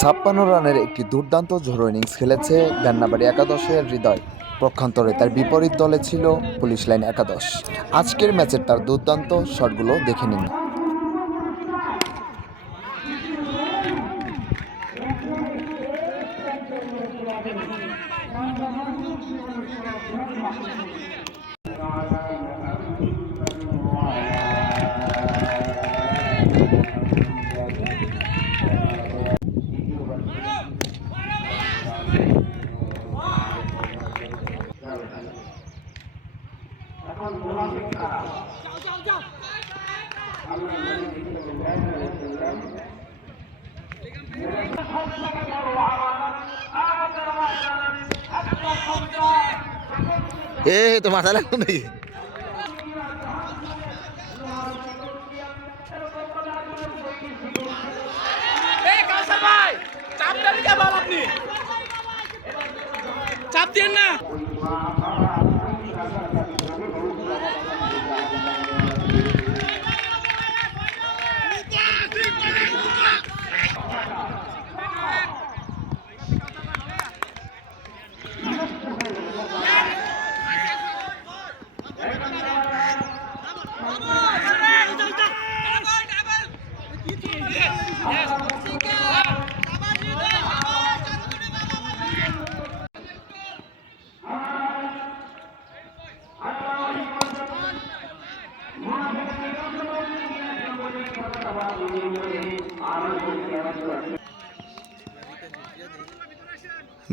৫৬ রানের একটি দুর্দান্ত ঝোড়ো ইনিংস খেলেছে ব্যান্নাবাড়ী একাদশের হৃদয়। পক্ষান্তরে তার বিপরীত দলে ছিল পুলিশ লাইন একাদশ। আজকের ম্যাচের তার দুর্দান্ত শটগুলো দেখে নিন। তো মাথা লাগলো নাকি? চাপ দেন না।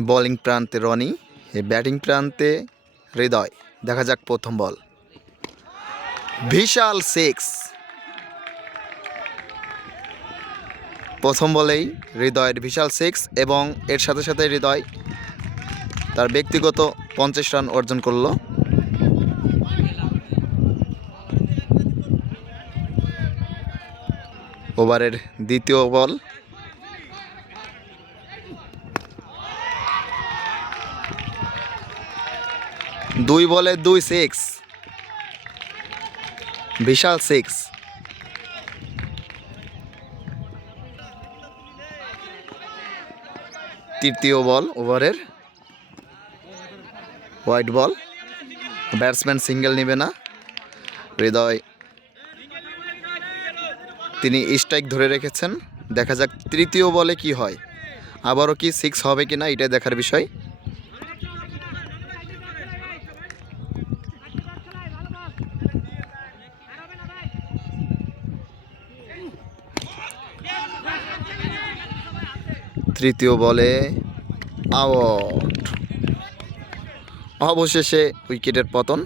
বোলিং প্রান্তে রনি, ব্যাটিং প্রান্তে হৃদয়। দেখা যাক প্রথম বল। বিশাল সিক্স। প্রথম বলেই হৃদয়ের বিশাল সিক্স এবং এর সাথে সাথে হৃদয় তার ব্যক্তিগত 50 রান অর্জন করল। ওভারের দ্বিতীয় বল। দুই বলে দুই সিক্স, বিশাল সিক্স। তৃতীয় বল ওভারের, হোয়াইট বল। ব্যাটসম্যান সিঙ্গেল নেবে না। হৃদয় তিনি স্ট্রাইক ধরে রেখেছেন। দেখা যাক তৃতীয় বলে কি হয়, আবারও কি সিক্স হবে কিনা এটাই দেখার বিষয়। তৃতীয় বলে আউট। অবশেষে উইকেটের পতন।